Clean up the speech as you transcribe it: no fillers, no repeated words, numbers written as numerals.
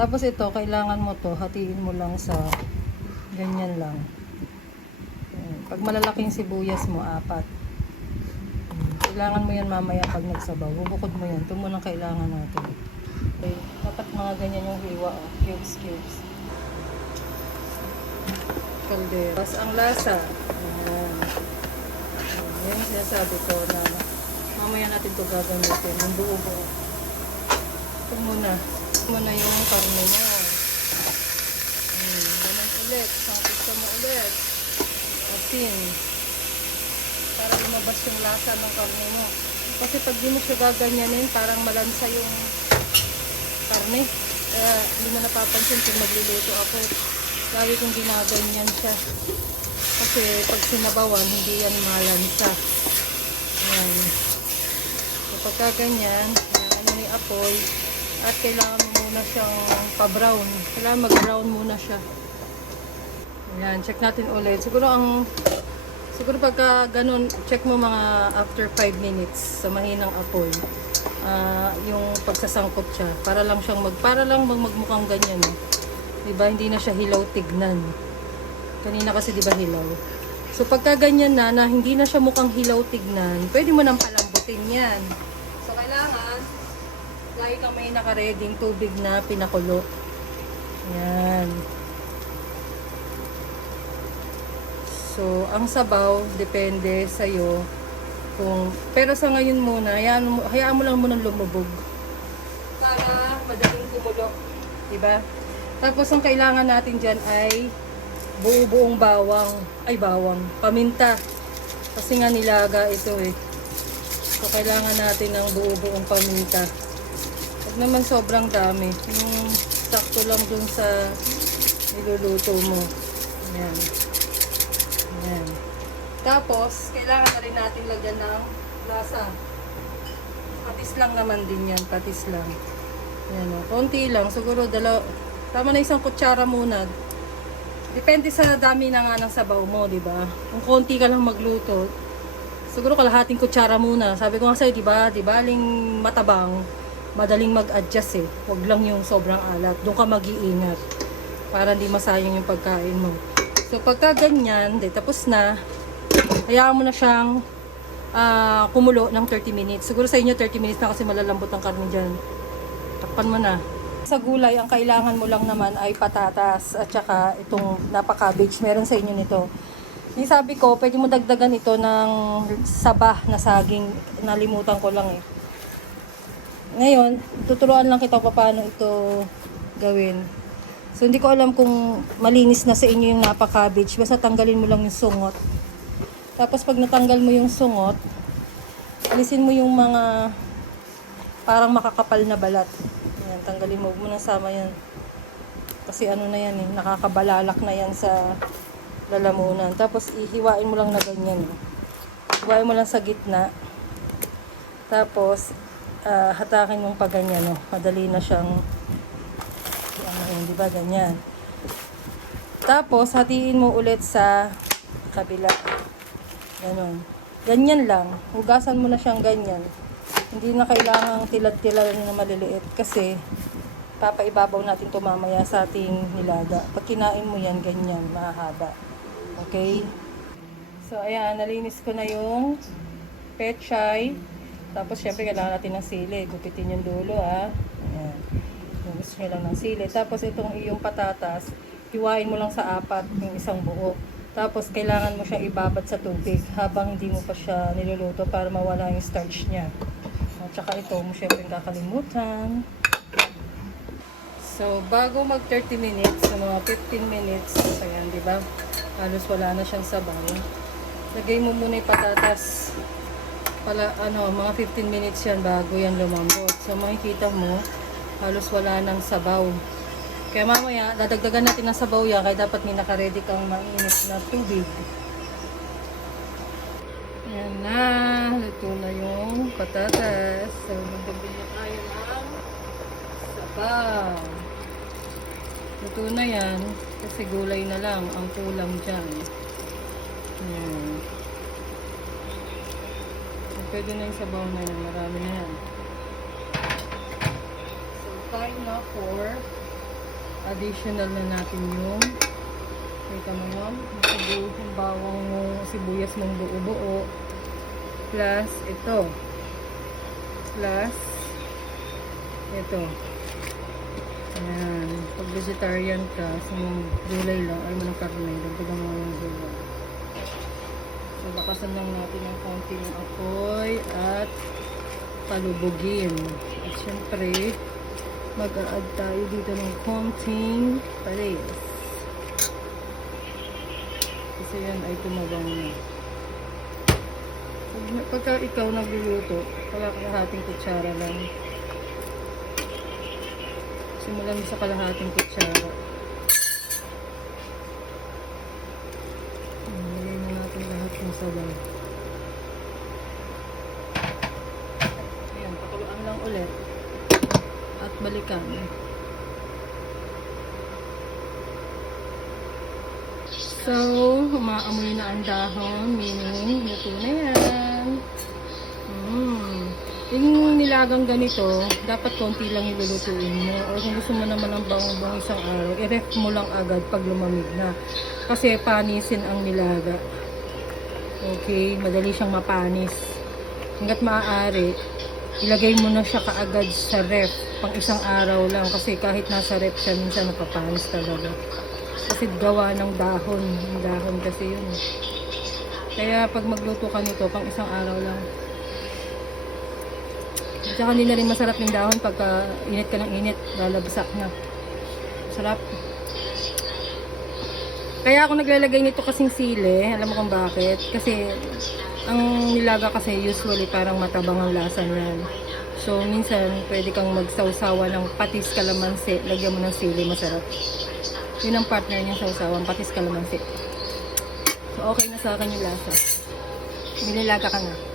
Tapos ito, kailangan mo to, hatiin mo lang sa ganyan lang. Ayan. Pag malalaking sibuyas mo, 4. Kailangan mo yan mamaya pag nagsabaw. Bubukod mo yan. Ito muna kailangan natin. Okay. Dapat mga ganyan yung hiwa. Oh. Cubes, cubes. Kaldero. Tapos ang lasa. Ayan. Yan yung sinasabi ko na mamaya natin ito gagamitin. Yung buo-buo. Ito muna. Ito muna yung karne nyo. Ganun ulit. Isang pista mo ulit. Asin. Para lumabas yung lasa ng karne mo. Kasi pag di mo siya gaganyanin, parang malansa yung karne. Kaya hindi mo napapansin kung magluluto ako. Lagi kong ginaganyan siya. Kasi pag sinabawan, hindi yan malansa. Ayan. So pagka ganyan, ano ni apoy, at kailangan mo muna siyang pa-brown. Kailangan mag-brown muna siya. Ayan, check natin ulit. Siguro pagka ganun, check mo mga after 5 minutes sa mahinang apoy. Yung pagsasangkot siya. Para lang magmukhang ganyan. Diba? Hindi na siya hilaw tignan. Kanina kasi diba hilaw. So pagka ganyan na hindi na siya mukhang hilaw tignan, pwede mo nang palambutin yan. So kailangan, lagi kang may nakareding tubig na pinakulo. Yan. So, ang sabaw, depende sa'yo. Pero sa ngayon muna, hayaan mo lang munang lumubog. Para madaling kumulo. Diba? Tapos, ang kailangan natin dyan ay buo-buong paminta. Kasi nga nilaga ito eh. So, kailangan natin ng buo-buong paminta. Huwag naman sobrang dami. Yung sakto lang dun sa niluluto mo. Ayan. Ayan. Tapos, kailangan na rin natin lagyan ng lasa. Patis lang naman din yan. Patis lang. Ayan o. Konti lang. Siguro tama na 1 kutsara muna. Depende sa dami na nga ng sabaw mo, diba? Kung konti ka lang magluto, siguro kalahating kutsara muna. Sabi ko nga sa'yo, diba? Diba? Aling matabang, madaling mag-adjust eh. Huwag lang yung sobrang alat. Doon ka mag-iingat. Para hindi masayang yung pagkain mo. So, pagka ganyan, tapos na, hayaan mo na siyang kumulo ng 30 minutes. Siguro sa inyo 30 minutes na kasi malalambot ang karne dyan. Takpan mo na. Sa gulay, ang kailangan mo lang naman ay patatas at saka itong napaka-cabbage. Meron sa inyo nito. Yung sabi ko, pwede mo dagdagan ito ng saba na saging. Nalimutan ko lang eh. Ngayon, tuturuan lang kita paano ito gawin. So, hindi ko alam kung malinis na sa inyo yung napaka-cabbage. Basta tanggalin mo lang yung sungot. Tapos, pag natanggal mo yung sungot, alisin mo yung mga parang makakapal na balat. Ayan, tanggalin mo. Huwag mo nang sama yan. Kasi ano na yan eh, nakakabalalak na yan sa lalamunan. Tapos, ihiwain mo lang na ganyan. Hiwain mo lang sa gitna. Tapos, hatakin mong pa ganyan. Oh. Madali na siyang diba ganyan. Tapos hatiin mo ulit sa kabila. Ganon. Ganyan lang. Hugasan mo na siyang ganyan. Hindi na kailangang tilad-tilad na maliliit kasi papaibabaw natin ito mamaya sa ating nilaga. Pag kinain mo yan, ganyan, mahaba. Okay? So ayan, nalinis ko na yung pechay. Tapos syempre kailangan natin ng sili. Gupitin yung dulo ha. Ayan. Gusto nyo lang ng sili. Tapos itong iyong patatas, hiwain mo lang sa 4 yung isang buo. Tapos kailangan mo siyang ibabad sa tubig habang hindi mo pa siya niluluto para mawala yung starch niya. At saka ito mo syempre kakalimutan. So bago mag 30 minutes, so mga 15 minutes, ayan, di ba? Halos wala na siyang sabaw. Lagay mo muna yung patatas. Mga 15 minutes yan bago yan lumambot. So makikita mo, halos wala ng sabaw. Kaya mamaya, dadagdagan natin ng sabaw yan. Kaya dapat may nakaredy kang mainit na tubig. Ayan na. Ito na yung patatas. So, magdagdag na tayo ng sabaw. Ito na yan. Kasi gulay na lang ang kulang dyan. Ayan. So, pwede na yung sabaw na yan. Marami na yan. Time na for additional na natin yung wait mo yun, yung bawang mo, sibuyas mong buo-buo, plus ito, plus ito. Ayan, pag vegetarian ka, sa mga gulay lang, ay manang karne, dagdagan mo yung gulay. So, bakasan lang natin ng konti ng apoy at palubugin. At syempre, mag-a-add tayo dito ng konting palis. Kasi yan ay tumabang na. Pagka ikaw nagluluto, kalahating kutsara lang. Simulan sa kalahating kutsara. Nilagay na natin lahat ng sabaw. Ayan, pakuluan lang ulit. At balikan. So, umaamoy na ang dahon, meaning luto na yan. Yung nilagang ganito, dapat konti lang ilulutuin mo. O kung gusto mo naman ng bangong isang araw, i-ref mo lang agad pag lumamig na. Kasi panisin ang nilaga. Okay, madali siyang mapanis. Hanggat maaari, ilagay mo na siya kaagad sa ref. Pang isang araw lang. Kasi kahit nasa ref siya, minsan napapanis talaga. Kasi gawa ng dahon. Yung dahon kasi yun. Kaya pag magluto ka nito, pang isang araw lang. At saka hindi na rin masarap yung dahon pagka init ka ng init, lalabsak na. Sarap. Kaya ako naglalagay nito kasing sili, alam mo kung bakit? Kasi ang nilaga kasi usually parang matabang ang lasa niyan. So minsan pwede kang magsawsawa ng patis kalamansi, lagyan mo ng sili, masarap. Yun ang partner niyang sawsawan, patis kalamansi. So okay na sa akin yung lasa. Nilaga ka na.